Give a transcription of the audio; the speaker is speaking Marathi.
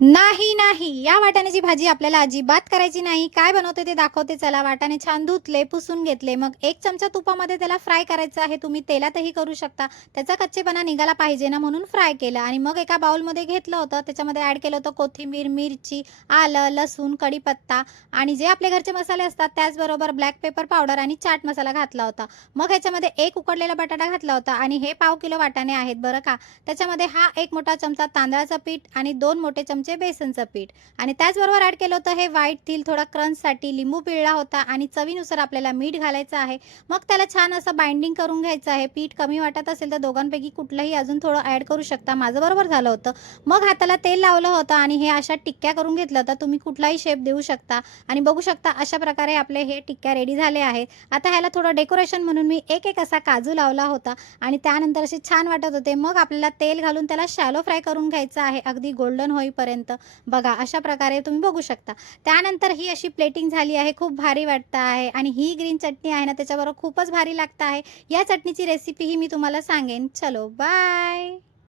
नाही, नाही. या वाटाण्याची भाजी आपल्याला अजिबात करायची नाही. काय बनवते ते दाखवते चला. वाटाणे छान धुतले, पुसून घेतले. मग 1 चमचा तुपामध्ये त्याला फ्राय करायचं आहे. तुम्ही तेलातही करू शकता. त्याचा कच्चेपणा निघाला पाहिजे ना म्हणून फ्राय केलं आणि मग एका बाउलमध्ये घेतलं होतं. त्याच्यामध्ये ॲड केलं होतं कोथिंबीर, मिरची, आलं, लसूण, कढीपत्ता आणि जे आपले घरचे मसाले असतात त्याचबरोबर ब्लॅक पेपर पावडर आणि चाट मसाला घातला होता. मग ह्याच्यामध्ये 1 उकडलेला बटाटा घातला होता आणि हे पाव किलो वाटाणे आहेत बरं का. त्याच्यामध्ये हा 1 मोठा चमचा तांदळाचं पीठ आणि 2 मोठे चमचे बेसनचं पीठ आणि त्याचबरोबर ॲड केलं होतं हे व्हाईट तिल थोडा क्रंचसाठी लिंबू पिळला होता आणि चवीनुसार आपल्याला मीठ घालायचं आहे. मग त्याला छान असं बाइंडिंग करून घ्यायचं आहे. पीठ कमी वाटत असेल तर दोघांपैकी कुठलंही अजून थोडं ॲड करू शकता. माझं बरोबर झालं होतं. मग हाताला तेल लावलं होतं आणि हे अशा टिक्क्या करून घेतलं तर तुम्ही कुठलाही शेप देऊ शकता आणि बघू शकता अशा प्रकारे आपले हे टिक्क्या रेडी झाले आहेत. आता ह्याला थोडं डेकोरेशन म्हणून मी एक असा काजू लावला होता आणि त्यानंतर असे छान वाटत होते. मग आपल्याला तेल घालून त्याला शॅलो फ्राय करून घ्यायचं आहे अगदी गोल्डन होईपर्यंत. बघा अशा प्रकारे तुम्ही बघू शकता. त्यानंतर ही अशी प्लेटिंग झाली आहे. खूप भारी वाटतं आहे आणि ही ग्रीन चटणी आहे ना त्याच्याबरोबर खूपच भारी लागतं आहे. या चटणीची रेसिपीही मी तुम्हाला सांगेन. चलो बाय.